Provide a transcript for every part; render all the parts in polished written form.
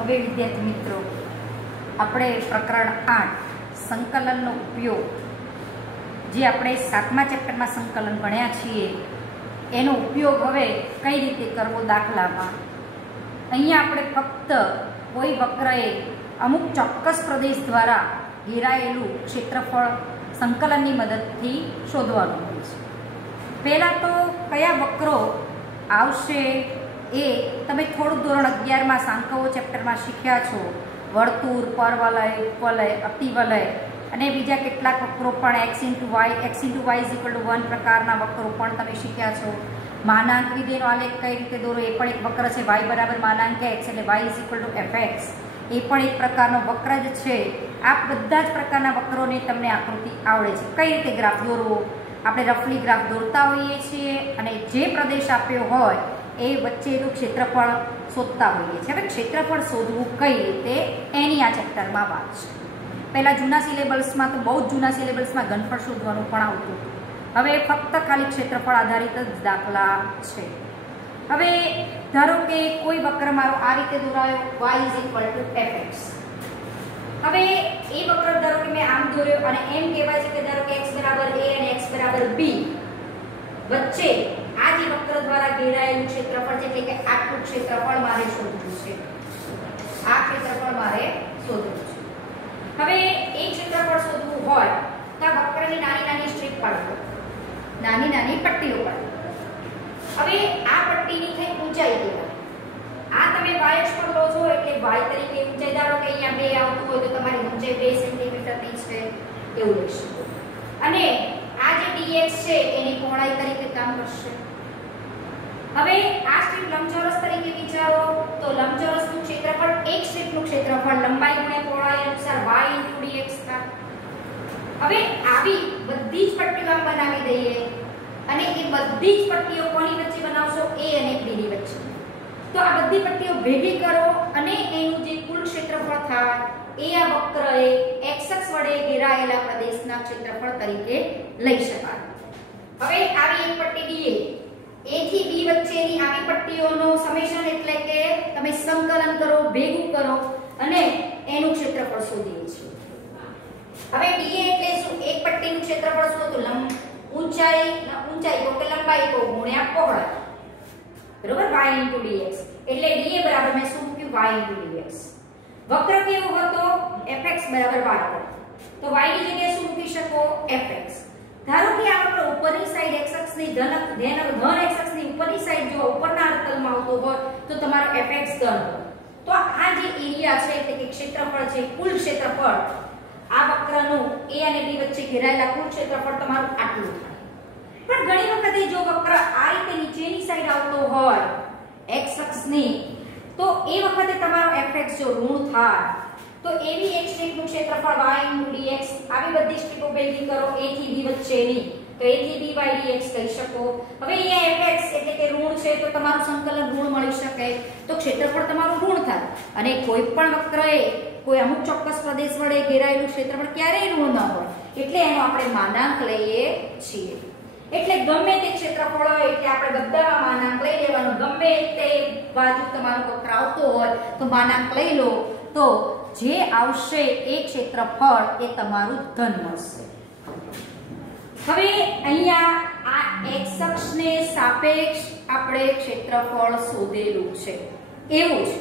હવે વિદ્યાર્થી મિત્રો, આપણે પ્રકરણ 8 સંકલનનો ઉપયોગ, જે આપણે 7મા ચેપ્ટરમાં સંકલન ભણ્યા છીએ, એનો ઉપયોગ હવે કઈ રીતે કરવો દાખલામાં. અહીંયા આપણે ફક્ત કોઈ વક્રએ અમુક ચોક્કસ પ્રદેશ દ્વારા ઘેરાયેલું ક્ષેત્રફળ સંકલનની મદદથી શોધવાનું હોય છે. પહેલાં તો કયા વક્રો આવશે એ તમે થોડુંક ધોરણ 11માં સાંકવો ચેપ્ટરમાં શીખ્યા છો. વર્તુળ, પરવલય, ઉપવલય, અતિવલય અને બીજા કેટલાક વક્રો પણ x × y = 1 પ્રકારના વક્રો પણ તમે શીખ્યા છો. માનાંક વિધેયનો આલેખ કઈ રીતે દોરો એ પણ એક વક્ર છે. y = માનાંક x એટલે y = fx, એ પણ એક પ્રકારનો વક્ર જ છે. આ બધા જ પ્રકારના વક્રોને તમને આકૃતિ આવડે છે. કઈ રીતે ગ્રાફ દોરવો, આપણે રફલી ગ્રાફ દોરતા હોઈએ છીએ અને જે પ્રદેશ આપ્યો હોય એ વચ્ચેનું ક્ષેત્રફળ શોધતા હોઈએ છીએ. હવે ક્ષેત્રફળ શોધવું કઈ રીતે એની આ ચેપ્ટરમાં વાત છે. પહેલાં જૂના સિલેબસમાં તો બહુ જ જૂના સિલેબસમાં ઘનફળ શોધવાનું પણ આવતું હતું. હવે ફક્ત ખાલી ક્ષેત્રફળ આધારિત જ દાખલા છે. હવે ધારો કે કોઈ વક્ર મારો આ રીતે દોરાયો, y = fx. હવે એ વક્ર ધારો કે મેં આમ દોર્યો અને એમ કહેવાય છે કે ધારો કે x = a અને x = b વચ્ચે આ જે વક્ર દ્વારા ઘેરાયેલું ક્ષેત્રફળ છે, એટલે કે આટલું ક્ષેત્રફળ મારે શોધવું છે. આ ક્ષેત્રફળ મારે શોધવું છે. હવે એ ક્ષેત્રફળ શોધવું હોય તો આ વક્રની નાની નાની સ્ટ્રીપ પાડો, નાની નાની પટ્ટીઓ પાડો. હવે આ પટ્ટીની થઈ ઊંચાઈ કહેવાય. આ તમે y અક્ષ પર લો છો એટલે y તરીકે ઊંચાઈ, ધારો કે અહીંયા 2 આવતું હોય તો તમારી ઊંચાઈ 2 સેન્ટીમીટરની છે એવું લઈ શકો. અને આ જે dx છે એની પહોળાઈ તરીકે કામ કરશે. હવે આ સ્ટ્રીપ લંબચોરસ તરીકે વિચારો તો લંબચોરસનું ક્ષેત્રફળ, એક સ્ટ્રીપનું ક્ષેત્રફળ લંબાઈ ગુણ્યા પહોળાઈ અનુસાર y × dx થાય. હવે આવી બધી જ પટ્ટીઓ આમ બનાવી દઈએ અને એ બધી જ પટ્ટીઓ કોની વચ્ચે બનાવશો? a અને b ની વચ્ચે. તો આ બધી પટ્ટીઓ ભેગી કરો અને એનું જે કુલ ક્ષેત્રફળ થાય એ આ વક્રએ x અક્ષ વડે ઘેરાયેલા પ્રદેશના ક્ષેત્રફળ તરીકે લઈ શકાય. હવે આવી એક પટ્ટી dA, a થી b વચ્ચેની આવી પટ્ટીઓનો સમેશન એટલે કે તમે સંકલન કરો, ભેગું કરો અને એનું ક્ષેત્રફળ શોધીએ છીએ. હવે dA એટલે શું? એક પટ્ટીનું ક્ષેત્રફળ શું હતું? ઊંચાઈ તો કે લંબાઈ તો ગુણ્યા પહોળાઈ, બરોબર? y × dx એટલે dA બરાબર મેં શું મૂક્યું? y × dx. વક્ર કેવો હતો? fx = y હતો. તો y ની જગ્યાએ શું મૂકી શકો? fx. ધારો કે આ વક્ર ઉપરની સાઈડ x અક્ષની ધન x અક્ષની ઉપરની સાઈડ જો ઉપરના અર્ધતલમાં આવતો હોય તો તમારો fx ધન હોય. તો આ જે એરિયા છે એટલે કે ક્ષેત્રફળ છે, કુલ ક્ષેત્રફળ આ વક્રનું a અને b વચ્ચે ઘેરાયેલા કુલ ક્ષેત્રફળ તમારું આટલું થાય. પણ ઘણી વખતે જો વક્ર આ રીતે નીચેની સાઈડ આવતો હોય x અક્ષની, તો એ વખતે તમારો fx જો ઋણ થાય તો એવી એક સ્ટ્રીપનું ક્ષેત્રફળ y × dx, આવી બધી સ્ટ્રીપો ભેગી કરો a થી b વચ્ચેની, તો a થી b / dx કહી શકો. હવે અહીંયા fx એટલે કે ઋણ છે તો તમારું સંકલન ઋણ મળી શકે, તો ક્ષેત્રફળ તમારું ઋણ થાય. અને કોઈ પણ વક્રએ કોઈ અમુક ચોક્કસ પ્રદેશ વડે ઘેરાયેલું ક્ષેત્રફળ ક્યારેય ઋણ ન હોય, એટલે એનો આપણે માનાંક લઈએ છીએ. એટલે ગમે તે ક્ષેત્રફળ હોય એટલે આપણે બધામાં માનાંક લઈ લેવાનો. ગમે તે બાજુ તમારો વક્ર આવતો હોય તો માનાંક લઈ લો, તો જે આવશે એ ક્ષેત્રફળ એ તમારું ધન મળશે. હવે અહીંયા આ x અક્ષને સાપેક્ષ આપણે ક્ષેત્રફળ શોધેલું છે. એવું જ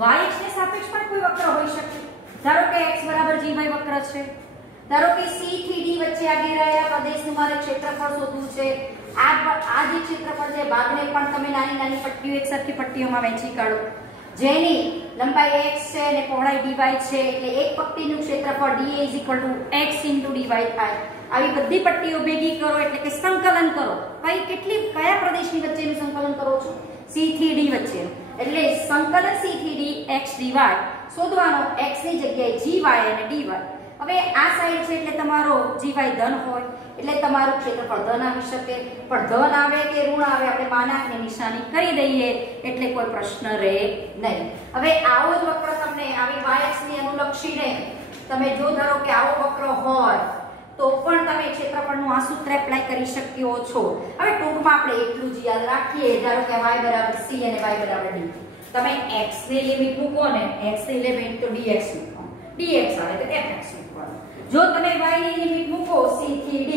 y અક્ષને સાપેક્ષ પણ કોઈ વક્ર હોઈ શકે. ધારો કે x = gy વક્ર છે. ધારો કે c થી d વચ્ચે આ ઘેરાયેલા પ્રદેશનું મારે ક્ષેત્રફળ શોધવું છે. આ જે ક્ષેત્રફળ છે ભાગને પણ તમે નાની નાની પટ્ટીઓ એકસરખી પટ્ટીઓમાં વહેંચી કાઢો, જેની લંબાઈ x છે અને પહોળાઈ dy છે. એટલે એક પટ્ટીનું ક્ષેત્રફળ dA = x × dy થાય. આવી બધી પટ્ટીઓ ભેગી કરો એટલે કે સંકલન કરો. કયા પ્રદેશની વચ્ચેનું સંકલન કરો છો? c થી d વચ્ચેનું. એટલે સંકલન c થી d x dy શોધવાનો. x ની જગ્યાએ gy અને dy. હવે આ સાઈડ છે એટલે તમારો gy ધન હોય એટલે તમારું ક્ષેત્રફળ ધન આવી શકે. પણ ધન આવે કે ઋણ આવે આપણે માનાંકની નિશાની કરી દઈએ એટલે કોઈ પ્રશ્ન રહે નહીં. હવે આવો જ વક્ર તમને આવી y અક્ષની અનુલક્ષીને તમે જો ધારો કે આવો વક્ર હોય તો પણ તમે ક્ષેત્રફળનું આ સૂત્ર એપ્લાય કરી શકો છો. હવે ટૂંકમાં આપણે એટલું જ યાદ રાખીએ, ધારો કે y = c અને y = d. તમે x ની લિમિટ મૂકો ને, x ની લિમિટ તો dx મૂકો, dx આવે તો fx મૂકવાનું. જો તમે y ની લિમિટ મૂકો c થી d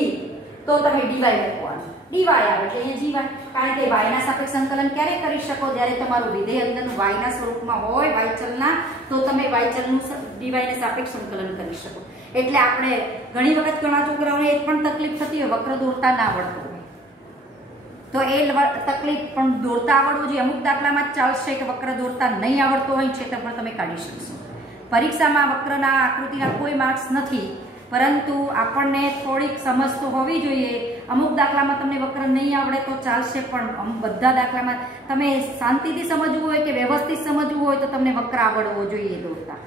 તો તમે dy મૂકવાનું, dy આવે એટલે અહીંયા gy, કારણ કે y ના સાપેક્ષ સંકલન ક્યારે કરી શકો? જ્યારે તમારું વિધેય અંદરનું y ના સ્વરૂપમાં હોય, y ચલના, તો તમે y ચલનું dy ને સાપેક્ષ સંકલન કરી શકો. એટલે આપણે ઘણી વખત ઘણા છોકરાઓને એ પણ તકલીફ થતી હોય, વક્ર દોરતા ના આવડતું હોય, તો એ તકલીફ પણ દોરતા આવડવું જોઈએ. અમુક દાખલામાં ચાલશે કે વક્ર દોરતા નહીં આવડતો હોય ક્ષેત્રફળ તમે કાઢી શકશો. પરીક્ષામાં વક્રના આકૃતિના કોઈ માર્ક્સ નથી, પરંતુ આપણને થોડીક સમજ તો હોવી જોઈએ. અમુક દાખલામાં તમને વક્ર નહીં આવડે તો ચાલશે, પણ બધા દાખલામાં તમે શાંતિથી સમજવું હોય કે વ્યવસ્થિત સમજવું હોય તો તમને વક્ર આવડવો જોઈએ દોરતા.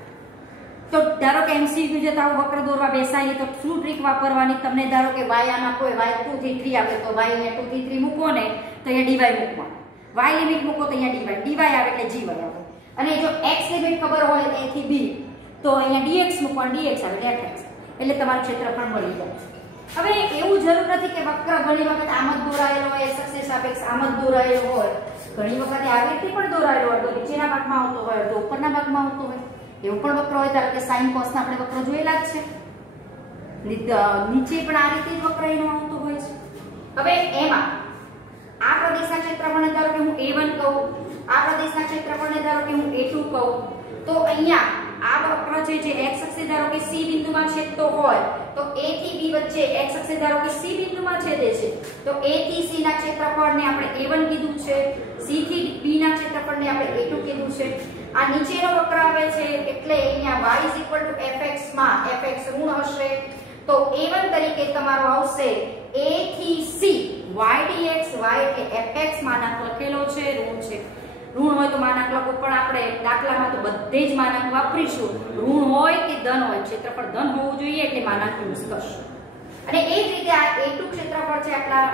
તો ધારો કે MCQ જે તાવ વક્ર દોરવા બેસાઈએ તો શું ટ્રીક વાપરવાની? તમને ધારો કે y આમાં કોઈ y 2 થી 3 આપે તો y અહીંયા 2 થી 3 મૂકો ને તો અહીંયા dy મૂકવાનું, y લિમિટ મૂકો તો અહીંયા dy આવે એટલે gy આવે. અને જો x લિમિટ ખબર હોય a થી b તો અહીંયા dx મૂકવાનું, dx આવે એટલે fx, એટલે તમારું ક્ષેત્રફળ મળી જાય. હવે એવું જરૂર નથી કે વક્ર ઘણી વખત આમ જ દોરાયેલો હોય, x અક્ષ સાપેક્ષ આમ જ દોરાયેલો હોય, ઘણી વખત આવી રીતે પણ દોરાયેલો હોય, તો નીચેના ભાગમાં આવતો હોય તો ઉપરના ભાગમાં આવતો હોય, એવું પણ વક્ર હોય. ધારો કે sin cos ના આપણે વક્ર જોયેલા જ છે, નીચે પણ આ રીતે જ વક્ર એનો આવતો હોય છે. હવે એમાં આ પ્રદેશના ક્ષેત્રફળને ધારો કે હું a1 કહું, આ પ્રદેશના ક્ષેત્રફળને ધારો કે હું a2 કહું, તો અહીંયા આ વક્ર છે જે x અક્ષે ધારો કે c બિંદુમાં છેદતો હોય તો a થી b વચ્ચે x અક્ષે ધારો કે c બિંદુમાં છેદે છે, તો a થી c ના ક્ષેત્રફળને આપણે a1 કીધું છે, c થી b ના ક્ષેત્રફળને આપણે a2 કીધું છે. આ નીચેનો વક્ર આવે છે એટલે અહીંયા y fx માં fx ઋણ હશે, તો a1 તરીકે તમારો આવશે a થી c y dx, y એટલે fx માનાંક લખેલો છે, ઋણ છે. ઋણ હોય તો માનાંક લખો, પણ આપણે દાખલામાં તો બધે જ માનાંક વાપરીશું. ઋણ હોય કે ધન હોય, ક્ષેત્રફળ ધન હોવું જોઈએ એટલે માનાંક યુઝ કરશું. અને એ જ રીતે આ a2 ક્ષેત્રફળ છે આપણા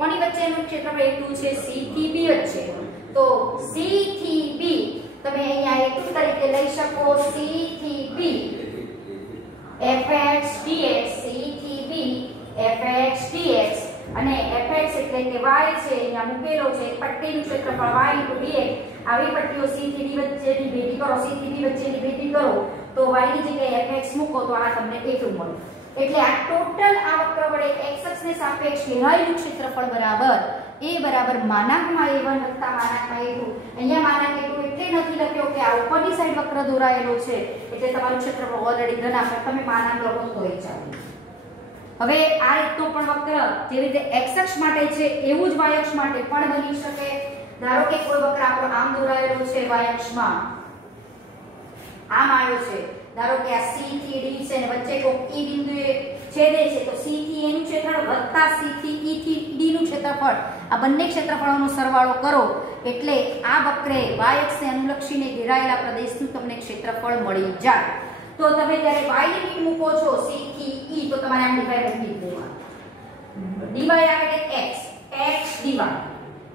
કોની વચ્ચેનું ક્ષેત્રફળ a2 છે c થી b વચ્ચે, તો c થી b તમે અહીંયા a2 તરીકે લઈ શકો, c થી b fx dx, c થી b fx dx, અને fx એટલે કે y છે અહીંયા મૂકેલો છે, પટ્ટીનું ક્ષેત્રફળ y dx. આવી પટ્ટીઓ c થી d વચ્ચેની ભેગી કરો, c થી b વચ્ચેની ભેગી કરો તો y ની જગ્યાએ fx મૂકો તો આ તમને a2 મળે. એટલે આ ટોટલ આ વક્ર વડે x અક્ષને સાપેક્ષ ઘેરાયેલું ક્ષેત્રફળ બરાબર a બરાબર માનાંકમાં a1 વત્તા માનાંકમાં a2. અહીંયા માનાંક a2 એટલે નથી લખ્યો કે આ ઉપરની સાઈડ વક્ર દોરાયેલો છે એટલે તમારું ક્ષેત્રફળ ઓલરેડી ધન આપે, તમે માનાંક લખો તોય ચાલે. હવે આ રીતનો પણ વક્ર જેવી રીતે x અક્ષ માટે છે એવું જ y અક્ષ માટે પણ બની શકે. ધારો કે કોઈ વક્ર આપણો આમ દોરાયેલો છે y અક્ષમાં, આમ આવ્યો છે, ધારો કે આ c થી d છે અને વચ્ચે કોક e બિંદુએ છેદે છે, તો c થી a નું ક્ષેત્રફળ વત્તા c થી e થી d નું ક્ષેત્રફળ, આ બંને ક્ષેત્રફળોનો સરવાળો કરો એટલે આ વક્રે y અક્ષને અનુલક્ષીને ઘેરાયેલા પ્રદેશનું તમને ક્ષેત્રફળ મળી જાય. તો તમે જ્યારે y લિમિટ મૂકો છો c થી e તો તમારે આમ ડિવાઇડ કરી દેવાનું, dy આવે એટલે x dy,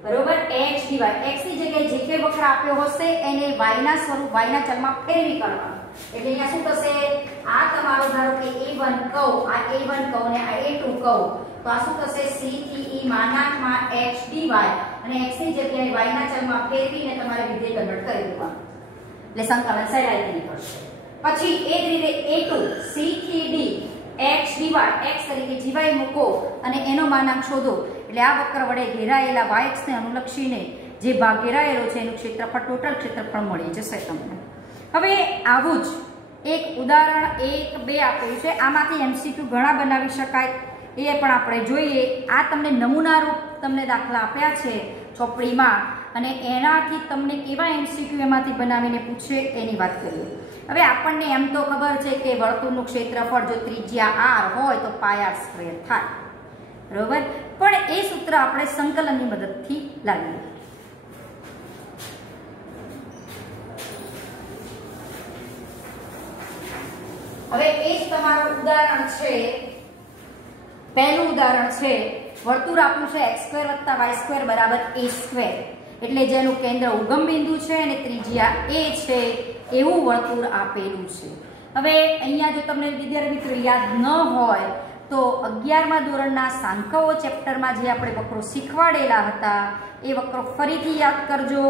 બરોબર, x dy. x ની જગ્યાએ જે કે વક્ર આપ્યો હશે એને y ના સ્વરૂપ y ના ચલમાં ફેરવી કરવાનું. એટલે અહીંયા શું થશે? આ તમારો ધારો કે a1 કહું, આ a1 કહું ને આ a2 કહું, તો આ શું થશે? c થી e માનાંકમાં x dy, અને x ની જગ્યાએ y ના ચલમાં ફેરવીને તમારે વિધેય કન્વર્ટ કરી દેવાનું, એટલે સંકલન સહેલાઈથી નીકળશે. પછી એ જ રીતે a2 c થી d x dy, x તરીકે gy મૂકો અને એનો માનાંક શોધો એટલે આ વક્ર વડે ઘેરાયેલા y અક્ષને અનુલક્ષીને જે ભાગ ઘેરાયેલો છે એનું ક્ષેત્રફળ, ટોટલ ક્ષેત્રફળ મળી જશે તમને. હવે આવું જ એક ઉદાહરણ 1, 2 આપેલું છે, આમાંથી MCQ ઘણા બનાવી શકાય એ પણ આપણે જોઈએ. આ તમને નમૂના રૂપ તમને દાખલા આપ્યા છે ચોપડીમાં, અને એનાથી તમને કેવા MCQ એમાંથી બનાવીને પૂછે એની વાત કરીએ. હવે આપણને એમ તો ખબર છે કે વર્તુળનું ક્ષેત્રફળ જો ત્રિજ્યા r હોય તો પાય r સ્ક્વેર થાય, બરોબર, પણ એ સૂત્ર આપણે સંકલનની મદદથી લાવીએ. હવે એ જ તમારું ઉદાહરણ છે, પહેલું ઉદાહરણ છે, વર્તુળ આપ્યું છે x² + y² બરાબર a², એટલે જેનું કેન્દ્ર ઉગમ બિંદુ છે અને ત્રિજ્યા a છે એવું વર્તુળ આપેલું છે. હવે અહીંયા જો તમને વિદ્યાર્થી મિત્રો યાદ ન હોય તો 11મા ધોરણના સાંકળો ચેપ્ટરમાં જે આપણે વક્રો શીખવાડેલા હતા એ વક્રો ફરીથી યાદ કરજો,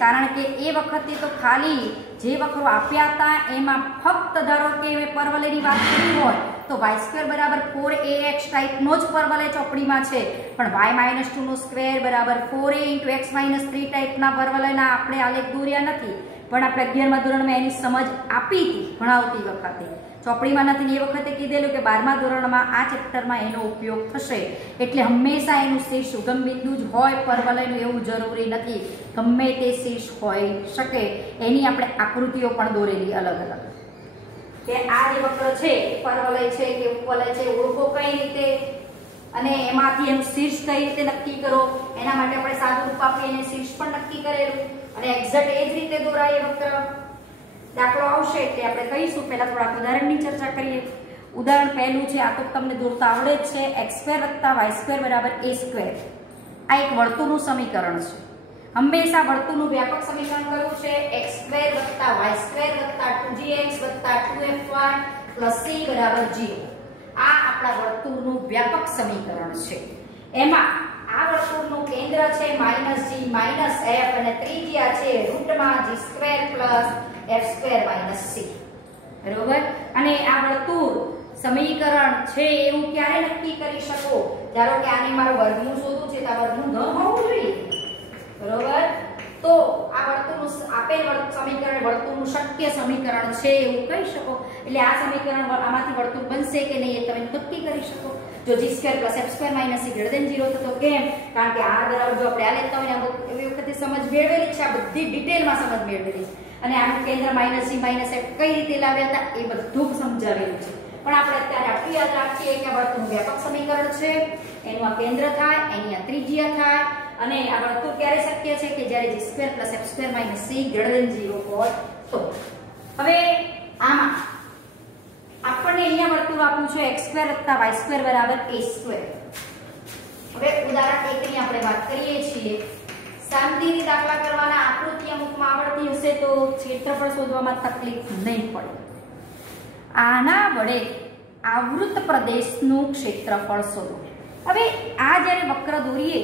કારણ કે એ વખતે તો ખાલી જે વક્રો આપ્યા હતા એમાં ફક્ત ધારો કે પરવલયની વાત કરી હોય તો y² બરાબર 4ax ટાઈપનો જ પરવલય ચોપડીમાં છે, પણ y - 2 નો સ્ક્વેર બરાબર 4a × x - 3 ટાઈપના પરવલયના આપણે આલેખ દોર્યા નથી, પણ આપણે 11મા ધોરણમાં એની સમજ આપી હતી ભણાવતી વખતે, ચોપડીમાં નથી. એ વખતે કીધેલું કે 12મા ધોરણમાં આ ચેપ્ટરમાં એનો ઉપયોગ થશે, એટલે હંમેશા એનું શીર્ષ ઉગમ બિંદુ જ હોય પરવલયનું એવું જરૂરી નથી, ગમે તે શીર્ષ હોઈ શકે. એની આપણે આકૃતિઓ પણ દોરેલી અલગ અલગ, કે આ જે વક્ર છે પરવલય છે કે ઉપવલય છે ઓળખો કઈ રીતે, અને એમાંથી એનું શીર્ષ કઈ રીતે નક્કી કરો, એના માટે આપણે સાદું રૂપ આપી એને શીર્ષ પણ નક્કી કરેલું, અને એક્ઝેક્ટ એ જ રીતે દોરાય વક્ર. દાખલો આવશે એટલે આપણે કહીશું. પહેલા થોડાક ઉદાહરણની ચર્ચા કરીએ. ઉદાહરણ પહેલું છે, આ તો તમને દોરતા આવડે જ છે, x² + y² બરાબર a². આ એક વર્તુળનું સમીકરણ છે. હંમેશા વર્તુળનું વ્યાપક સમીકરણ કયું છે? x² + y² + 2gx + 2fy + c બરાબર 0. આ આપણા વર્તુળનું વ્યાપક સમીકરણ છે. એમાં આ વર્તુળનું કેન્દ્ર છે -g - f અને ત્રિજ્યા છે √g² + f² - c. બરોબર. અને આ વર્તુળ સમીકરણ છે એવું ક્યારે નક્કી કરી શકો? ધારો કે આને મારું વર્ગમૂળ શોધવું છે તો આ વર્ગમૂળ ન હોવું જોઈએ. બરોબર. તો આ વર્તુળનું આપેલ સમીકરણ વર્તુળનું શક્ય સમીકરણ છે એવું કહી શકો. એટલે આ સમીકરણ આમાંથી વર્તુળ બનશે કે નહીં એ તમે નક્કી કરી શકો. જો g² + f² - c > 0 તો કેમ? કારણ કે આ બરાબર જો આપણે આ લેતા હોય ને એવી વખતે સમજ મેળવેલી છે, આ બધી ડિટેલમાં સમજ મેળવેલી છે, અને આનું કેન્દ્ર -g - f કઈ રીતે લાવ્યા હતા એ બધું સમજાવેલું છે. પણ આપણે અત્યારે આટલું યાદ રાખીએ કે આ વર્તુળનું વ્યાપક સમીકરણ છે, એનું આ કેન્દ્ર થાય, એની આ ત્રિજ્યા થાય, અને આ વર્તુળ ક્યારે શક્ય છે કે જ્યારે g² + f² - c > 0 હોય તો. હવે આમાં આપણને અહીંયા વર્તુળ આપ્યું છે x² + y² બરાબર a². હવે ઉદાહરણ 1 ની આપણે વાત કરીએ છીએ. શાંતિથી દાખલા કરવાના, આકૃતિ અમુકમાં આવડતી હશે તો ક્ષેત્રફળ શોધવામાં તકલીફ નહીં પડે. આના વડે આવૃત પ્રદેશનું ક્ષેત્રફળ શોધો. હવે આ જ્યારે વક્ર દોરીએ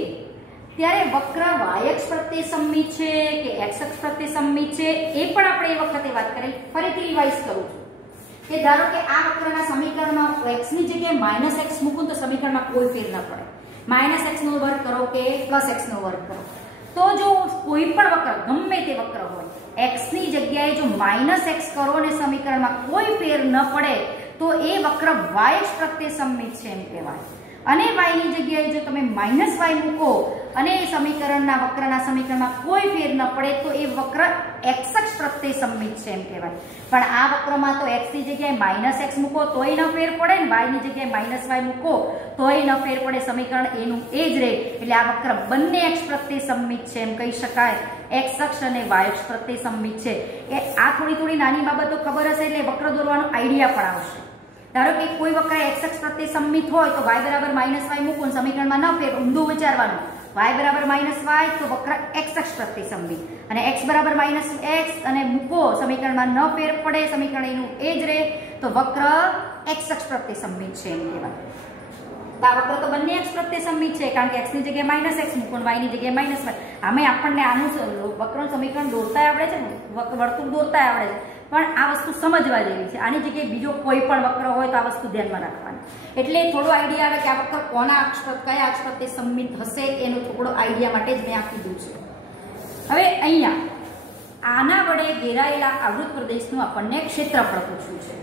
ત્યારે વક્ર y અક્ષ પ્રત્યે સમમિત છે કે x અક્ષ પ્રત્યે સમમિત છે એ પણ આપણે એ વખતે વાત કરી. ફરીથી રિવાઇઝ કરું છું કે ધારો કે આ વક્રના સમીકરણમાં x ની જગ્યાએ -x મૂકું તો સમીકરણમાં કોઈ ફેર ન પડે. -x² કરો કે +x² કરો, તો જો કોઈ પણ વક્ર ગમે તે વક્ર હોય x ની જગ્યાએ જો -x કરો ને સમીકરણમાં કોઈ ફેર ન પડે તો એ વક્ર y અક્ષ પ્રત્યે સમમિત છે એમ કહેવાય. અને y ની જગ્યાએ જો તમે -y મૂકો અને એ સમીકરણના વક્રના સમીકરણમાં કોઈ ફેર ન પડે તો એ વક્ર x અક્ષ પ્રત્યે સમમિત છે એમ કહેવાય. પણ આ વક્રમાં તો x ની જગ્યાએ -x મૂકો તોય ન ફેર પડે ને y ની જગ્યાએ -y મૂકો તોય ન ફેર પડે, સમીકરણ એનું એ જ રહે. એટલે આ વક્ર બંને x પ્રત્યે સમમિત છે એમ કહી શકાય. x અક્ષ અને y અક્ષ પ્રત્યે સમમિત છે. એ આ થોડી નાની બાબતો ખબર હશે એટલે વક્ર દોરવાનો આઈડિયા પણ આવશે. ધારો કે કોઈ વક્ર x અક્ષ પ્રત્યે સમમિત હોય તો y બરાબર -y મૂકો ને સમીકરણમાં ન ફેર, ઊંધું વિચારવાનું. y બરાબર -y તો વક્ર x અક્ષ પ્રત્યે સમમિત, અને x બરાબર -x અને મૂકો સમીકરણમાં ન ફેર પડે, સમીકરણ એનું એ જ રહે, તો વક્ર x અક્ષ પ્રત્યે સમમિત છે એમ કહેવાય. આ વક્ર તો બંને x પ્રત્યે સમમિત છે, કારણ કે x ની જગ્યાએ -x મૂકો અને y ની જગ્યાએ -y. આમે આપણને આનું વક્રનું સમીકરણ દોરતા આવડે છે, વર્તુળ દોરતા આવડે છે, પણ આ વસ્તુ સમજવા જેવી છે. આની જગ્યાએ બીજો કોઈ પણ વક્ર હોય તો આ વસ્તુ ધ્યાનમાં રાખવાની, એટલે થોડો આઈડિયા આવે કે આ વક્ર કોના અક્ષ પર કયા અક્ષ પ્રત્યે સમમિત હશે એનો થોડો આઈડિયા માટે જ મેં આ કીધું છે. હવે અહીંયા આના વડે ઘેરાયેલા આવૃત પ્રદેશનું આપણને ક્ષેત્રફળ પૂછ્યું છે.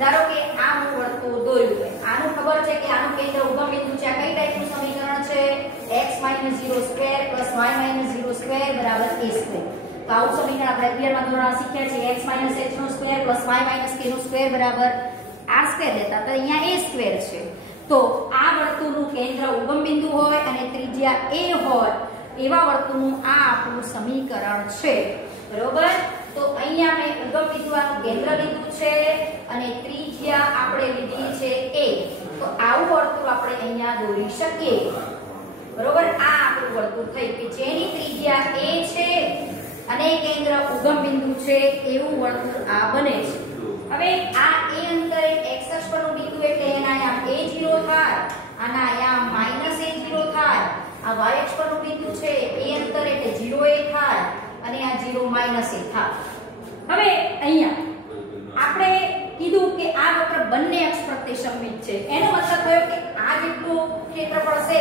ધારો કે આ હું વર્તુળ દોર્યું હોય, આનું ખબર છે કે આનું કેન્દ્ર ઉગમ બિંદુ છે. આ કઈ ટાઈપનું સમીકરણ છે? x - 0² + y - 0² બરાબર a². તો આવું સમીકરણ આપણે 11મા ધોરણમાં શીખ્યા છે. x - h² + y - k² બરાબર r² લેતા તો અહીંયા a² છે. તો આ વર્તુળનું કેન્દ્ર ઉગમ બિંદુ હોય અને ત્રિજ્યા a હોય એવા વર્તુળનું આ આપણું સમીકરણ છે. બરોબર. તો અહીંયા મેં ઉગમ બિંદુ આનું કેન્દ્ર લીધું છે અને ત્રિજ્યા આપણે લીધી છે a. તો આવું વર્તુળ આપણે અહીંયા દોરી શકીએ. બરોબર. આ આપણું વર્તુળ થઈ કે જેની ત્રિજ્યા a છે અને કેન્દ્ર ઉગમ બિંદુ છે એવું વર્તુળ આ બને છે. હવે આ a અંતરે x અક્ષ પરનું બિંદુ એટલે એના નામ a0 થાય, આના અહીંયા માઈનસ a0 થાય, આ y અક્ષ પરનું બિંદુ છે એ અંતર એટલે 0 a થાય અને આ 0 માઈનસ a થાય. હવે અહીંયા આપણે કીધું કે આ વક્ર બંને અક્ષ પ્રત્યે સમમિત છે. એનો મતલબ થયો કે આ જેટલું ક્ષેત્રફળ છે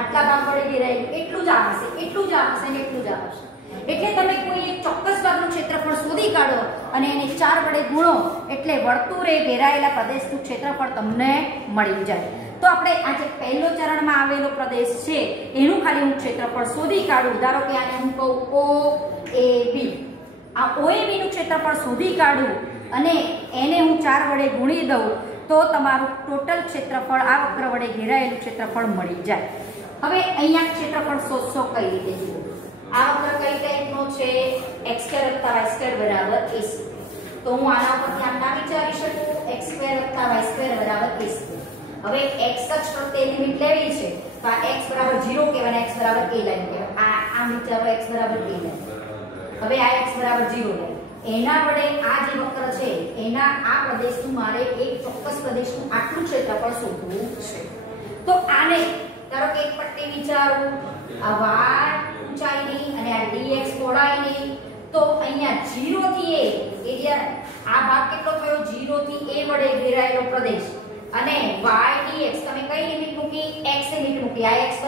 આટલા ભાગ વડે ઘેરાયેલું એટલું જ આવશે, એટલું જ આવશે ને એટલું જ આવશે. એટલે તમે કોઈ એક ચોક્કસ ભાગનું ક્ષેત્રફળ શોધી કાઢો અને એને 4 વડે ગુણો એટલે વર્તુળે ઘેરાયેલા પ્રદેશનું ક્ષેત્રફળ તમને મળી જાય. તો આપણે આ જે પહેલો ચરણમાં આવેલો પ્રદેશ છે એનું ખાલી હું ક્ષેત્રફળ શોધી કાઢું. ધારો કે આને હું કહું OAB. આ OAB નું ક્ષેત્રફળ શોધી કાઢું અને એને હું 4 વડે ગુણી દઉં તો તમારું ટોટલ ક્ષેત્રફળ આ વક્ર વડે ઘેરાયેલું ક્ષેત્રફળ મળી જાય. હવે અહીંયા ક્ષેત્રફળ શોધશો કઈ રીતે જુઓ. આ વક્ર કઈ ટાઈપનો છે? x² + y² = ac. તો હું આના પરથી આમ ના વિચારી શકું x² + y² = ac. હવે x અક્ષ પ્રત્યે લિમિટ લેવી છે તો આ x = 0 કહેવાય, x = a લાઈન કહેવાય. આ વિચારો x = a લાઈન. હવે આ x = 0 લાઈન. એના વડે આ જે વક્ર છે એના આ પ્રદેશનું મારે એક ચોક્કસ પ્રદેશનું આટલું ક્ષેત્રફળ શોધવું છે. તો આને ધારો કે એક પટ્ટી વિચારું, આ y ઊંચાઈની અને આ dx પહોળાઈની. તો અહીંયા 0 થી a એરિયા આ ભાગ કેટલો થયો? 0 થી a વડે ઘેરાયેલો પ્રદેશ અને y dx તમે કઈ લિમિટ મૂકી? x લિમિટ મૂકી. આ x = a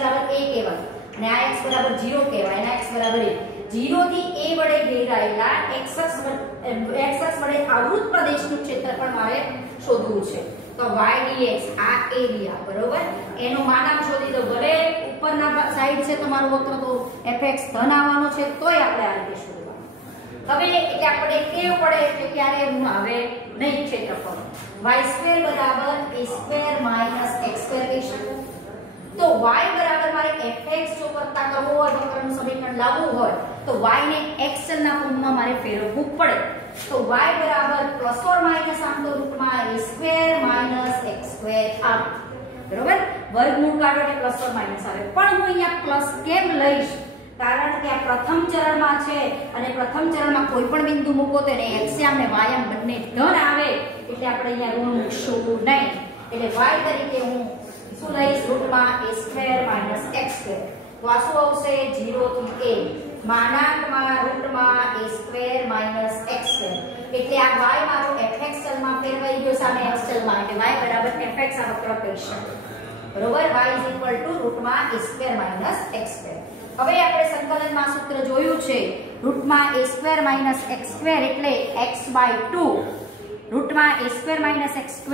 કહેવાય અને આ x = 0 કહેવાય અને x = a. 0 થી a વડે ઘેરાયેલા x અક્ષ વડે આવૃત પ્રદેશનું ક્ષેત્રફળ મારે શોધવું છે. તો y dx આ એરિયા બરોબર એનો માનાંક શોધી દો. ભલે ઉપરના સાઈડ છે તમારું વક્ર તો fx ધન આવવાનો છે તોય આપણે આ રીતે શોધવાનું. હવે એટલે આપણે કેવું પડે કે ક્યારે ઋણ આવે નહીં ક્ષેત્રફળ. y² = a² - x² કહી શકું. તો y બરાબર મારે fx જો કરતા કરવો હોય વક્રનું સમીકરણ લાવવું હોય તો y ને x ચલના ફોર્મમાં મારે ફેરવવું પડે. તો y બરાબર પ્લસ ઓર માઈનસ આમ તો રૂટમાં a² - x² આવે બરોબર. વર્ગમૂળ કાઢો એટલે પ્લસ ઓર માઈનસ આવે. પણ હું અહીંયા પ્લસ કેમ લઈશ? કારણ કે આ પ્રથમ ચરણમાં છે અને પ્રથમ ચરણમાં કોઈ પણ બિંદુ મૂકો તો એને x અને y આમ બંને ધન આવે એટલે આપણે અહીંયા ઋણ મૂકશું નહીં. એટલે y તરીકે હું શું લઈશ? રૂટમાં a² - x². તો આ શું આવશે? 0 થી a માનાંકમાં રૂટમાં a² - x². એટલે આ y મારો fx ચલમાં ફેરવાઈ ગયો સામે x ચલમાં એટલે y બરાબર fx આ વક્ર કહી શકાય બરોબર. y રૂટમાં a² - x². હવે આપણે સંકલનમાં સૂત્ર જોયું છે રૂટમાં a² - x² એટલે x/2 રૂટમાં a² - x²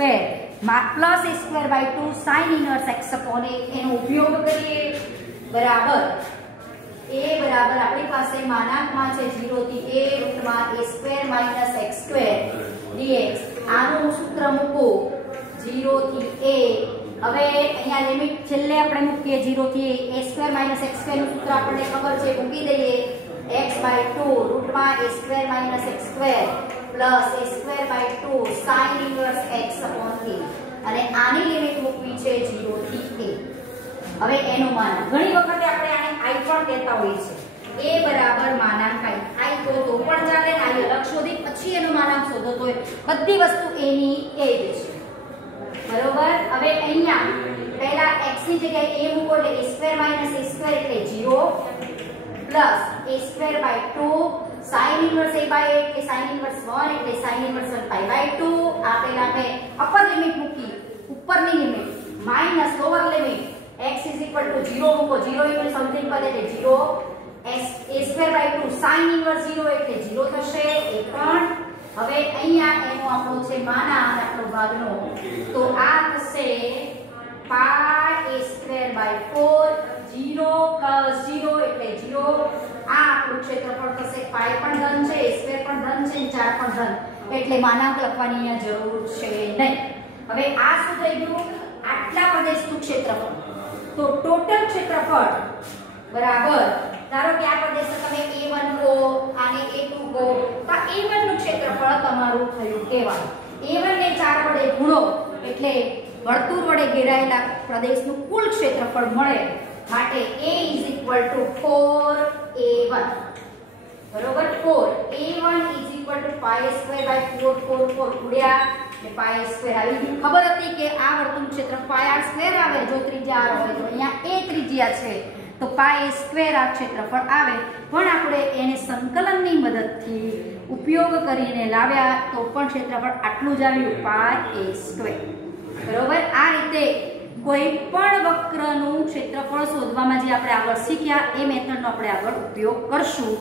plus a²/2 sin inverse x upon a એનો ઉપયોગ કરીએ બરાબર. a બરાબર આપણી પાસે માનાંકમાં છે 0 થી a રૂટમાં a² - x² dx. આનું સૂત્ર મૂકો 0 થી a. હવે અહીંયા લિમિટ છેલ્લે આપણે મૂકીએ 0 થી a² - x² નું સૂત્ર આપણને ખબર છે મૂકી દઈએ x/2 રૂટમાં a² - x² plus a²/2 sin inverse x upon a અને આની લિમિટ મૂકવી છે 0 થી a. હવે એનો માનાંક ઘણી વખતે આપણે આને i પણ કહેતા હોઈએ છીએ. a બરાબર માનાંક i તો પણ ચાલે ને i અલગ શોધી પછી એનો માનાંક શોધો તો બધી વસ્તુ a ની a જ છે બરોબર. હવે અહીંયા પહેલા x ની જગ્યાએ a મૂકો એટલે a² - a² એટલે 0 plus a²/2 sin inverse a/8 એટલે sin ઇન્વર્સ 1 એટલે sin ઇન્વર્સ 1/2. આ પહેલા મેં અપર લિમિટ મૂકી ઉપરની limit minus lower limit x = 0 મૂકો 0 * સમથિંગ પર એટલે 0 a²/2 sin ઇન્વર્સ 0 એટલે 0 થશે એ પણ. હવે અહીંયા એનો આપણો છે માનાંક આટલો ભાગનો તો આ થશે πa²/4 0 + 0 એટલે 0. આ આપણું ક્ષેત્રફળ થશે π પણ ધન છે a² પણ ધન છે 4 પણ ધન એટલે માનાંક લખવાની અહીંયા જરૂર છે નહીં. હવે આ શું થઈ ગયું? આટલા પ્રદેશનું ક્ષેત્રફળ. તો ટોટલ ક્ષેત્રફળ બરાબર ધારો કે આ પ્રદેશ તમે a1 કહો આને a2 કહો તો a1 નું ક્ષેત્રફળ તમારું થયું કહેવાય. a1 ને 4 વડે ગુણો એટલે વર્તુળ વડે ઘેરાયેલા પ્રદેશનું કુલ ક્ષેત્રફળ મળે. માટે a = 4a1 બરોબર. 4a1 = equal to pi square by 4 4 4 ઉડ્યા એટલે પાઈ સ્ક્વેર આવી ગયું. ખબર હતી કે આ વર્તુળનું ક્ષેત્રફળ પાઈ આર સ્ક્વેર આવે જો ત્રિજ્યા આર હોય તો. અહીંયા એ ત્રિજ્યા છે તો પાઈ સ્ક્વેર આ ક્ષેત્રફળ આવે, પણ આપણે એને સંકલનની મદદથી ઉપયોગ કરીને લાવ્યા તો પણ ક્ષેત્રફળ આટલું જ આવ્યું, પાઈ એ સ્ક્વેર. બરોબર. આ રીતે કોઈ પણ વક્રનું ક્ષેત્રફળ શોધવામાં જે આપણે આગળ શીખ્યા એ મેથડનો આપણે આગળ ઉપયોગ કરશું.